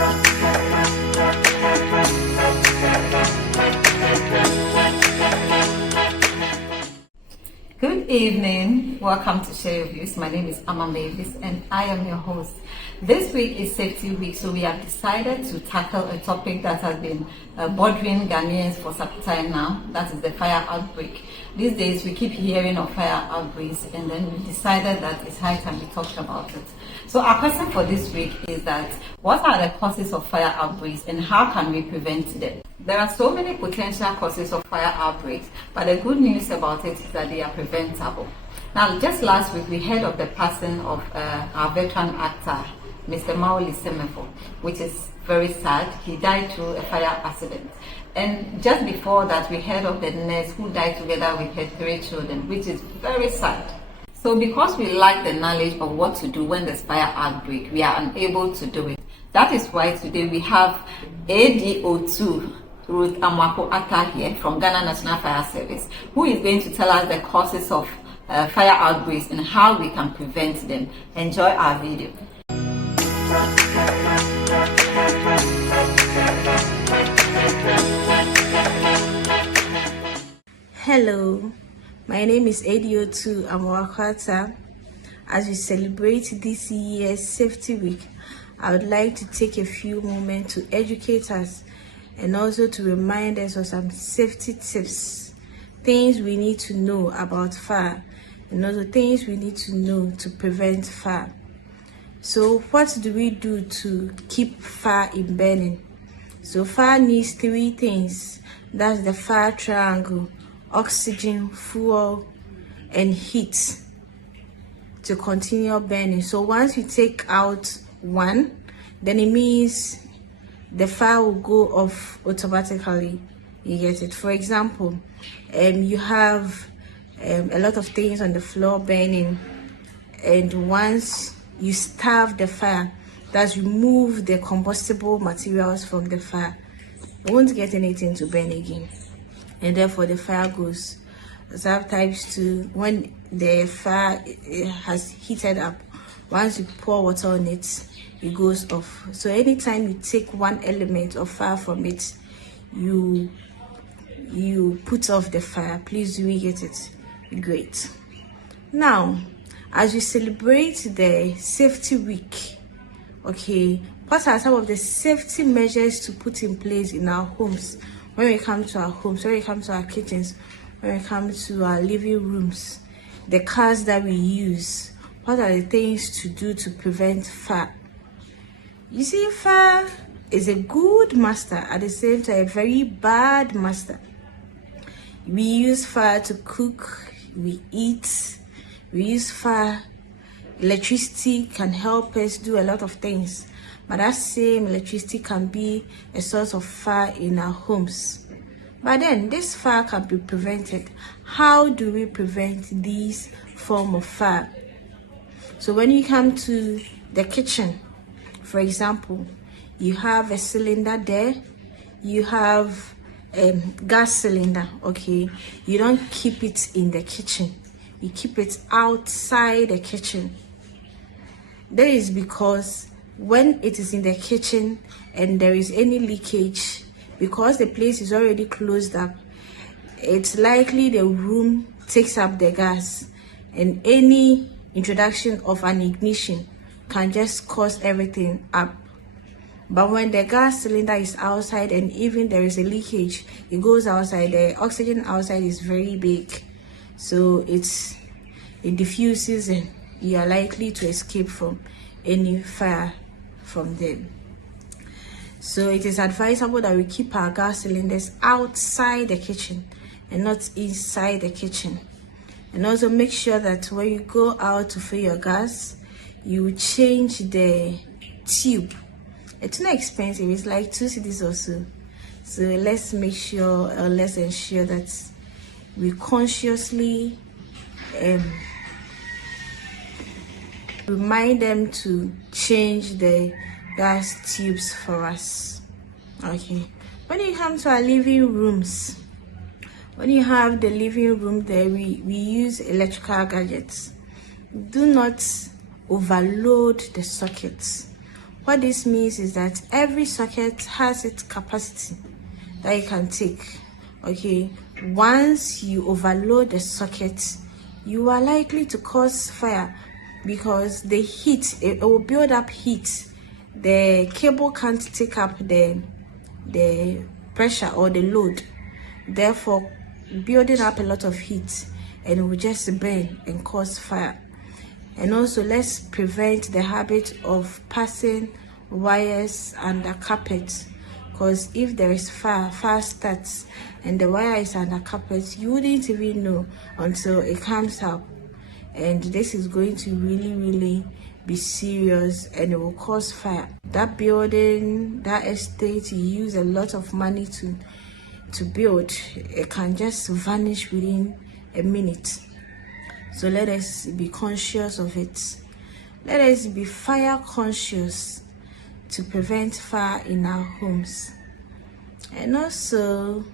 Good evening, welcome to Share Your Views. My name is Amma Mavis and I am your host. This week is Safety Week, so we have decided to tackle a topic that has been bothering Ghanaians for some time now, that is the fire outbreak. These days we keep hearing of fire outbreaks and then we decided that it's high time we talked about it. So our question for this week is that what are the causes of fire outbreaks and how can we prevent them? There are so many potential causes of fire outbreaks, but the good news about it is that they are preventable. Now, just last week we heard of the passing of our veteran actor, Mr. Maoli Semefo, which is very sad. He died through a fire accident. And just before that, we heard of the nurse who died together with her 3 children, which is very sad. So because we lack the knowledge of what to do when there's fire outbreak, we are unable to do it. That is why today we have ADO2 Ruth Amwako Atta here from Ghana National Fire Service, who is going to tell us the causes of fire outbreaks and how we can prevent them. Enjoy our video. Hello, my name is ADO2 Amwako Atta. As we celebrate this year's Safety Week, I would like to take a few moments to educate us and also to remind us of some safety tips, things we need to know about fire, and also things we need to know to prevent fire. So what do we do to keep fire in burning? So fire needs 3 things. That's the fire triangle: oxygen, fuel, and heat to continue burning. So once you take out one, then it means the fire will go off automatically. You get it? For example, you have a lot of things on the floor burning, and once you starve the fire, that's remove the combustible materials from the fire, you won't get anything to burn again, and therefore the fire goes. Sometimes too, when the fire has heated up, once you pour water on it, it goes off. So anytime you take one element of fire from it, you put off the fire. Please do we get it? Great. Now, as we celebrate the Safety Week, okay, what are some of the safety measures to put in place in our homes? When we come to our homes, when we come to our kitchens, when we come to our living rooms, the cars that we use, what are the things to do to prevent fire? You see, fire is a good master, at the same time a very bad master. We use fire to cook, we eat, we use fire. Electricity can help us do a lot of things, but that same electricity can be a source of fire in our homes. But then this fire can be prevented. How do we prevent these form of fire? So when you come to the kitchen, for example, you have a cylinder there, you have a gas cylinder, okay? You don't keep it in the kitchen, you keep it outside the kitchen. That is because when it is in the kitchen and there is any leakage, because the place is already closed up, it's likely the room takes up the gas, and any introduction of an ignition can just cause everything up. But when the gas cylinder is outside and even there is a leakage, it goes outside. The oxygen outside is very big, so it diffuses and you are likely to escape from any fire from them. So it is advisable that we keep our gas cylinders outside the kitchen and not inside the kitchen. And also make sure that when you go out to fill your gas, you change the tube. It's not expensive, it's like 2 cedis or so. So let's make sure, or let's ensure that we consciously remind them to change the gas tubes for us. Okay, when you come to our living rooms, when you have the living room there, we use electrical gadgets. Do not overload the sockets. What this means is that every socket has its capacity that you can take. Okay, once you overload the socket, you are likely to cause fire because the heat, it will build up heat. The cable can't take up the pressure or the load, therefore building up a lot of heat, and it will just burn and cause fire. And also, let's prevent the habit of passing wires under carpet, because if there is fire starts and the wire is under carpet, you wouldn't even know until it comes up, and this is going to really be serious, and it will cause fire. That building, that estate you use a lot of money to build, it can just vanish within a minute. So let us be conscious of it. Let us be fire conscious to prevent fire in our homes. And also,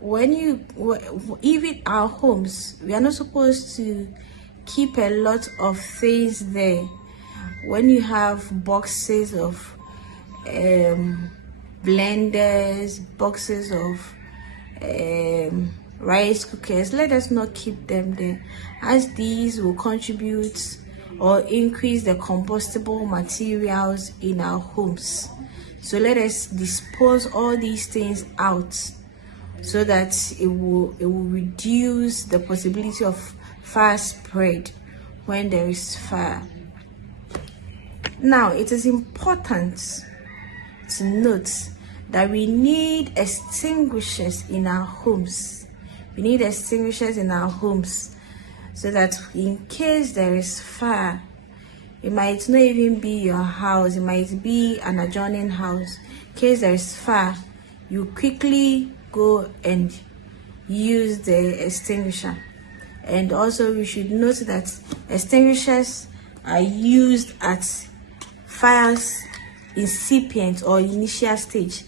even our homes, we are not supposed to keep a lot of things there. When you have boxes of blenders, boxes of rice cookers, let us not keep them there, as these will contribute or increase the combustible materials in our homes. So let us dispose all these things out so that it will reduce the possibility of fire spread when there is fire. Now, it is important to note that we need extinguishers in our homes. We need extinguishers in our homes so that in case there is fire, it might not even be your house, it might be an adjoining house. In case there is fire, you quickly go and use the extinguisher. And also, we should note that extinguishers are used at fire's incipient or initial stage.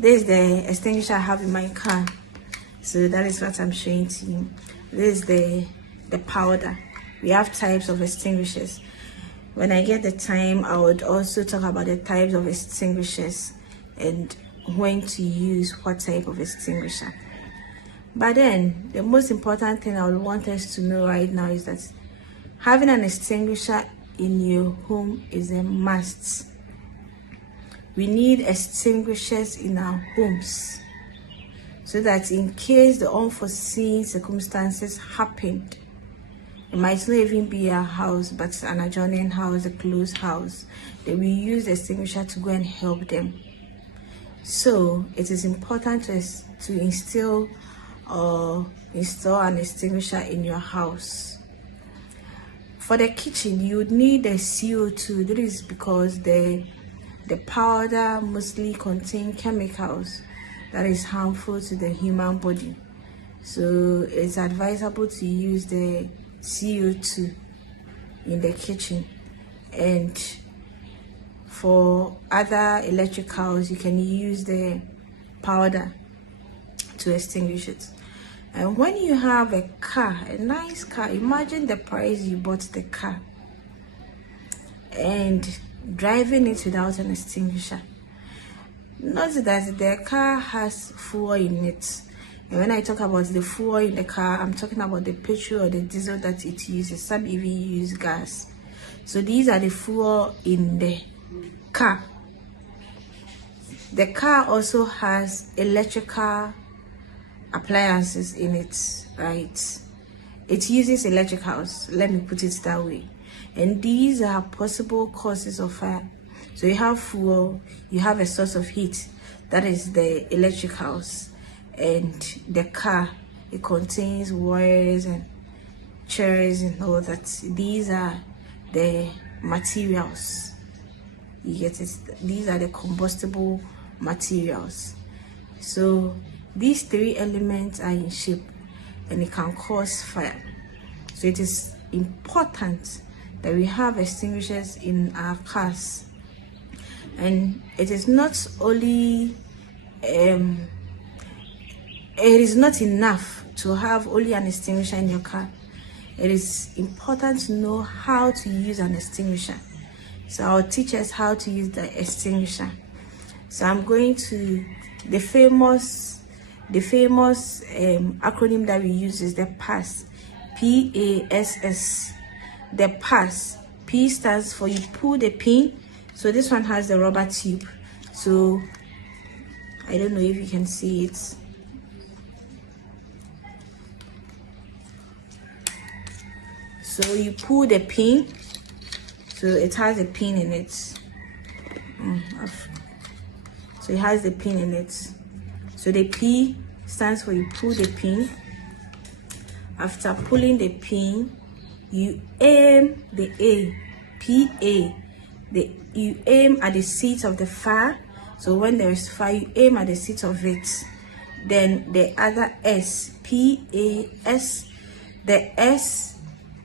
This is the extinguisher I have in my car, so that is what I'm showing to you. This is the powder. We have types of extinguishers. When I get the time, I would also talk about the types of extinguishers and when to use what type of extinguisher. But then, the most important thing I would want us to know right now is that having an extinguisher in your home is a must. We need extinguishers in our homes so that in case the unforeseen circumstances happened, it might not even be our house but an adjoining house, a close house, then we use the extinguisher to go and help them. So it is important to install an extinguisher in your house. For the kitchen, you would need a CO2. That is because the powder mostly contain chemicals that is harmful to the human body. So it's advisable to use the CO2 in the kitchen. And for other electricals, you can use the powder to extinguish it. And when you have a car, a nice car, imagine the price you bought the car and driving it without an extinguisher. Note that the car has fuel in it. And when I talk about the fuel in the car, I'm talking about the petrol or the diesel that it uses. Some even use gas. So these are the fuel in the car. The car also has electrical appliances in it, right? It uses electricals, let me put it that way. And these are possible causes of fire. So you have fuel, you have a source of heat, that is the electricals. And the car, it contains wires and chairs and all that. These are the materials. You get it? These are the combustible materials. So these three elements are in shape and it can cause fire. So it is important that we have extinguishers in our cars. And it is not only it is not enough to have only an extinguisher in your car. It is important to know how to use an extinguisher. So I'll teach us how to use the extinguisher. So I'm going to the famous acronym that we use is the PASS. PASS. The PASS. P stands for you pull the pin. So this one has the rubber tube. So I don't know if you can see it. So you pull the pin. So it has a pin in it. So it has the pin in it. So the P stands for you pull the pin. After pulling the pin, you aim the A, PA. You aim at the seat of the fire. So when there is fire, you aim at the seat of it. Then the other S, PAS. The S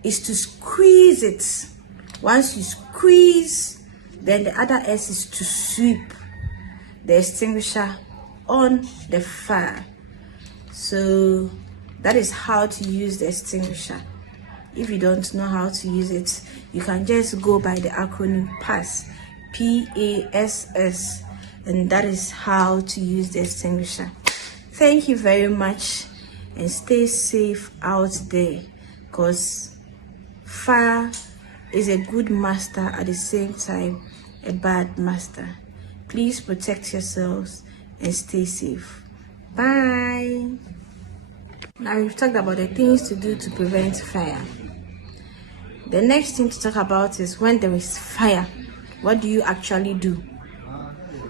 is to squeeze it. Once you squeeze, then the other S is to sweep the extinguisher on the fire. So that is how to use the extinguisher. If you don't know how to use it, you can just go by the acronym PASS, PASS, and that is how to use the extinguisher. Thank you very much, and stay safe out there, because fire is a good master at the same time a bad master. Please protect yourselves and stay safe. Bye. Now we've talked about the things to do to prevent fire. The next thing to talk about is when there is fire, what do you actually do?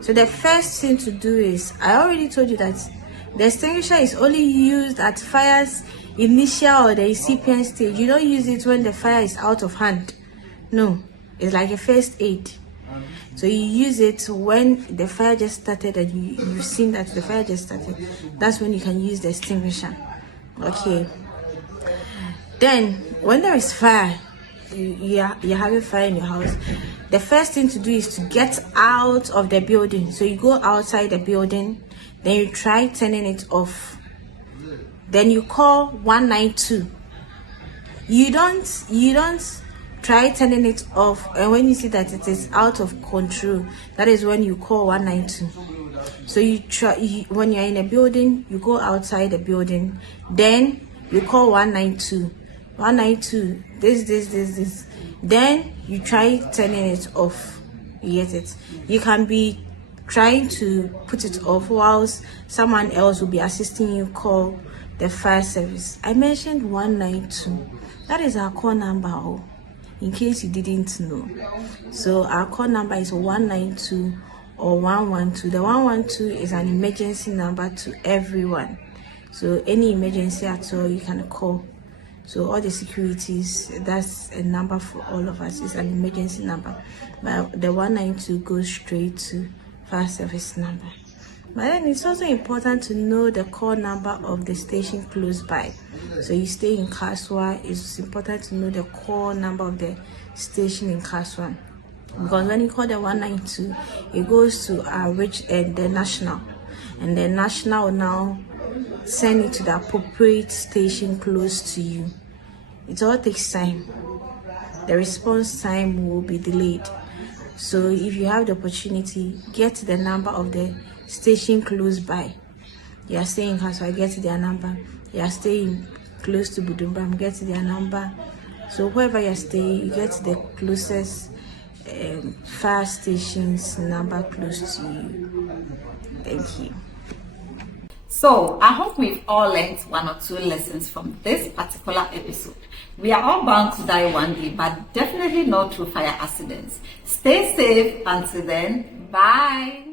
So the first thing to do is, I already told you that the extinguisher is only used at fire's initial or the incipient stage. You don't use it when the fire is out of hand. No, it's like a first aid. So you use it when the fire just started and you've seen that the fire just started. That's when you can use the extinguisher. Okay. Then when there is fire, you're having fire in your house, the first thing to do is to get out of the building. So you go outside the building, then you try turning it off. Then you call 192. You don't try turning it off, and when you see that it is out of control, that is when you call 192. So you try, when you're in a building, you go outside the building, then you call 192. 192, this. Then you try turning it off. You get it? You can be trying to put it off whilst someone else will be assisting you call the fire service. I mentioned 192. That is our call number, in case you didn't know. So our call number is 192 or 112. The 112 is an emergency number to everyone. So any emergency at all, you can call. So all the securities, that's a number for all of us. It's an emergency number. But the 192 goes straight to fire service number. But then it's also important to know the call number of the station close by. So you stay in Kaswa, it's important to know the call number of the station in Kaswa. Because when you call the 192, it goes to our the national. And the national will now send it to the appropriate station close to you. It all takes time. The response time will be delayed. So if you have the opportunity, get the number of the station close by. You are staying in Kaswa, get their number. You are staying close to Budumbam, get their number. So wherever you are staying, you get the closest fire station's number close to you. Thank you. So I hope we've all learned one or two lessons from this particular episode. We are all bound to die one day, but definitely not through fire accidents. Stay safe until then. Bye.